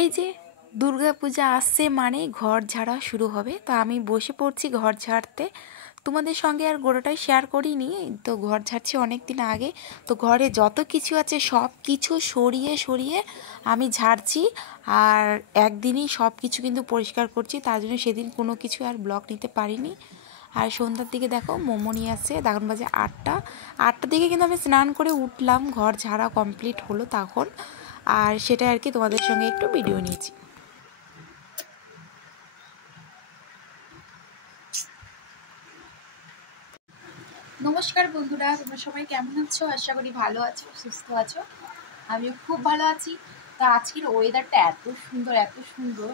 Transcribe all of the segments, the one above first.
এই যে দুর্গাপূজা আসছে মানে ঘর ঝাড়া শুরু হবে। তো আমি বসে পড়ছি ঘর ঝাড়তে। তোমাদের সঙ্গে আর গোটাটাই শেয়ার করিনি, তো ঘর ঝাড়ছি অনেক দিন আগে। তো ঘরে যত কিছু আছে সব কিছু সরিয়ে সরিয়ে আমি ঝাড়ছি, আর একদিনই সব কিছু কিন্তু পরিষ্কার করছি। তার জন্য সেদিন কোনো কিছু আর ব্লগ নিতে পারিনি। আর সন্ধ্যার দিকে দেখো মোমো নিয়ে আসছে, এখন বাজে 8টার দিকে কিন্তু আমি স্নান করে উঠলাম, ঘর ঝাড়া কমপ্লিট হলো তখন। আর সেটা আর কি তোমাদের সঙ্গে একটু ভিডিও নিয়েছি। নমস্কার বন্ধুরা, তোমরা সবাই কেমন আছো? আশা করি ভালো আছো, সুস্থ আছো। আমিও খুব ভালো আছি। তা আজকের ওয়েদারটা এত সুন্দর, এত সুন্দর।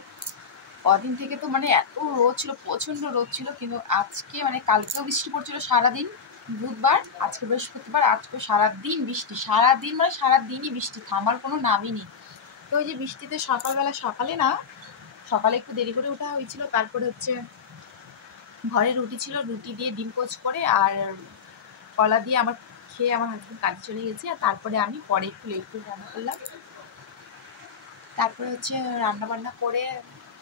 কদিন থেকে তো মানে এত রোদ ছিল, প্রচণ্ড রোদ ছিল, কিন্তু আজকে মানে কালকেও বৃষ্টি পড়ছিল সারাদিন, বুধবার, আজকে বৃহস্পতিবার, আজকে সারাদিন বৃষ্টি, সারাদিন মানে সারাদিনই বৃষ্টি, থামার কোনো নামই নেই। তো ওই যে বৃষ্টিতে সকালে একটু দেরি করে ওঠা হয়েছিল, তারপরে হচ্ছে ঘরে রুটি ছিল, রুটি দিয়ে ডিম পোচ করে আর কলা দিয়ে আমার খেয়ে আমার হাজবেন্ড কাজে চলে গেছে। আর তারপরে আমি পরে একটু লেট করে রান্না করলাম। তারপরে হচ্ছে রান্না বান্না করে,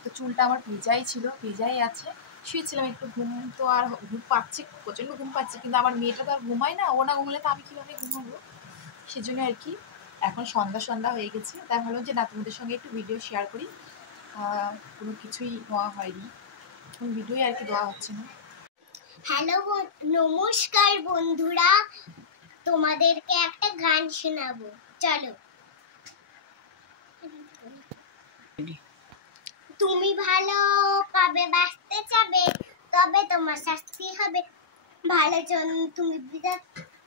তো চুলটা আমার ভিজাই আছে। শুয়েছিলাম একটু, ঘুম তো আর ঘুম পাচ্ছে, প্রচণ্ড ঘুম পাচ্ছে, কিন্তু আমার মেয়েটা তো আর ঘুমায় না, ও না ঘুমলে তো আমি কীভাবে ঘুমাবো, সেজন্য আর কি। এখন সন্ধ্যা হয়ে গেছে, তাই ভাবলাম যে না, তোমাদের সঙ্গে একটু ভিডিও শেয়ার করি। কোনো কিছুই দেওয়া হয়নি, কোনো ভিডিওই আর কি দেওয়া হচ্ছে না। হ্যালো, নমস্কার বন্ধুরা, তোমাদেরকে একটা গান শোনাবো, চলো। তুমি ভালো পাবে, বাঁচতে চাবে, তবে তোমার শাস্তি হবে। ভালো জন তুমি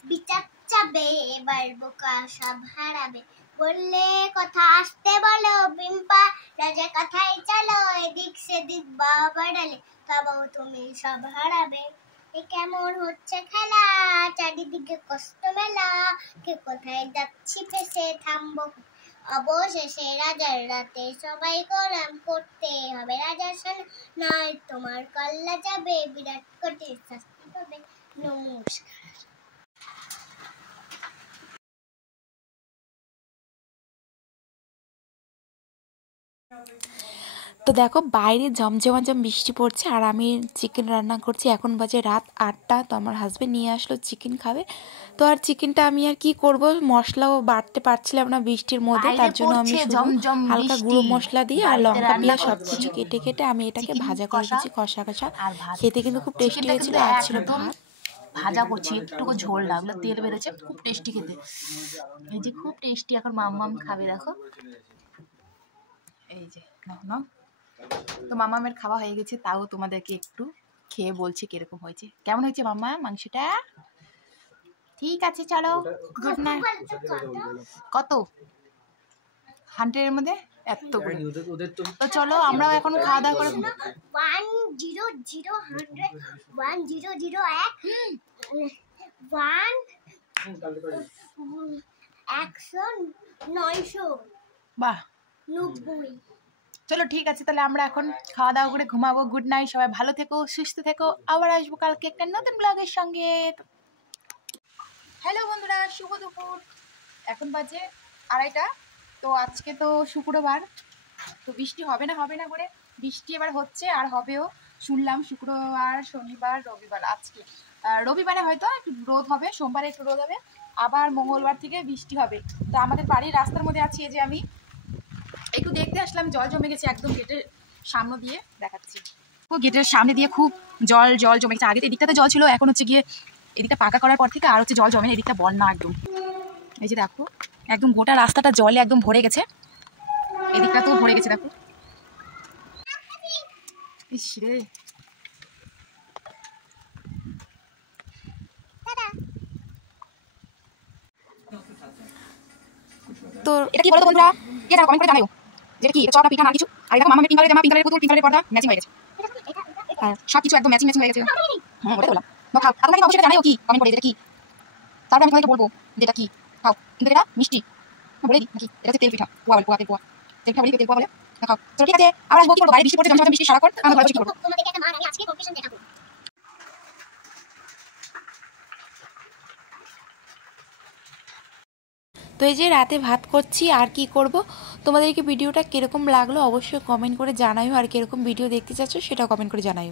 বিচার চাবে, এবার বোকা সব হারাবে। বললে কথা আসতে বলো, বিম্পা রাজা কথাই চলো, এদিক সেদিক বাবা ডালে, তবেও তুমি সব হারাবে। এ কেমন হচ্ছে খেলা, চারিদিকে কষ্ট মেলা, কে কোথায় যাচ্ছি ফেসে থামবো, অবশেষে রাজার রাতে সবাই গোলাম, করতে হবে রাজার সাথে, নয় তোমার কল্লা যাবে, বিরাট কোটির শাস্তি পাবে। নমস্কার। তো দেখো বাইরে জমজমাজম বৃষ্টি পড়ছে, আর আমি চিকেন রান্না করছি। এখন বাজে রাত 8টা। তো আমার হাজবেন্ড নিয়ে আসলো চিকেন খাবে। তো আর চিকেনটা আমি আর কি করব, মশলাও বাটতে পারছিলাম না বৃষ্টির মধ্যে, তার জন্য আমি শুধু হালকা গুঁড়ো মশলা দিয়ে আর লঙ্কা পেঁয়াজ সব কিছু কেটে কেটে আমি এটাকে ভাজা করে দিচ্ছি, কষা কষা। খেতে কিন্তু খুব টেস্টি হয়েছিল। আর ছিল ভাত ভাজা করছি, একটুকু ঝোল না, ওগুলো তেল বেরোচ্ছে, খুব টেস্টি খেতে। এই যে খুব টেস্টি, এখন মাম্মাম খাবে, দেখো এই যে নাও। তো মামামের খাওয়া হয়ে গেছে, তাও তোমাদেরকে একটু খেয়ে বলছি কিরকম হয়েছে। কেমন হয়েছে মাম্মা মাংসটা? ঠিক আছে, চলো, গুড নাইট। কত 100-এর মধ্যে এতগুলো? তো চলো আমরাও এখন খাওয়া দাওয়া করে 100 900 বাহ, 90। চলো ঠিক আছে, তাহলে আমরা এখন খাওয়া দাওয়া করে ঘুমাবো। গুড নাইট, সবাই ভালো থেকো, সুস্থ থেকো। আবার আসবো কালকে একটা নতুন ব্লগের সঙ্গে। হ্যালো বন্ধুরা, শুভ দুপুর। এখন বাজে 2:30। তো আজকে তো শুক্রবার, তো বৃষ্টি হবে না করে বৃষ্টি এবার হচ্ছে, আর হবেও শুনলাম। শুক্রবার, শনিবার, রবিবার, আজকে রবিবারে হয়তো একটু রোদ হবে, সোমবারে একটু রোদ হবে, আবার মঙ্গলবার থেকে বৃষ্টি হবে। তো আমাদের বাড়ির রাস্তার মধ্যে আছি, এই যে আমি একটু দেখতে আসলাম, জল জমে গেছে একদম গেটের সামনে দিয়ে, দেখাচ্ছি। ও গেটের সামনে দিয়ে খুব জল জমে গেছে। আগে তো এদিকটাতে জল ছিল, এখন হচ্ছে গিয়ে এদিকটা পাকা করার পর থেকে আর হচ্ছে জল জমে না, এদিকটা বন্যা একদম। এই যে দেখো, একদম গোটা রাস্তাটা জলে একদম ভরে গেছে, এদিকটা তো ভরে গেছে, দেখো। ইস রে, তো এটা কি বলো তো বন্ধুরা, কে জানো কমেন্ট করে জানাও, যেটা কি এটা চপ না পিঠা না কিছু। আর দেখো মামামের পিঙ্ক কালারের জামা, পিঙ্ক কালারের পুতুল, পিঙ্ক কালারের পর্দা ম্যাচিং হয়ে গেছে। হ্যাঁ, সব কিছু একদম ম্যাচিং হয়ে গেছে। ওটাই বললাম। খাও, তোমরা কি অবশ্যই জানাও কি কমেন্ট করে যেটা কি, তারপরে আমি তোমাকে বলবো যেটা কি। খাও, কিন্তু এটা মিষ্টি বলে দিই নাকি, এটা হচ্ছে তেল পিঠা, পোয়া বলে, তেল পিঠা বলে, তেল পোয়া বলে। খাও, চলো ঠিক আছে, আবার আসবো। কি করবো, বাইরে বৃষ্টি পড়ছে, জমজম বৃষ্টি সারাক্ষণ, আমরা ঘরে বসে কি করবো। তোমাদেরকে একটা মান, আমি আজকে কনফেশন দেখাবো। তো এই যে রাতে ভাত করছি, আর কি করব। তোমাদেরকে ভিডিওটা কীরকম লাগলো অবশ্যই কমেন্ট করে জানাইও, আর কীরকম ভিডিও দেখতে চাচ্ছ সেটাও কমেন্ট করে জানাইও।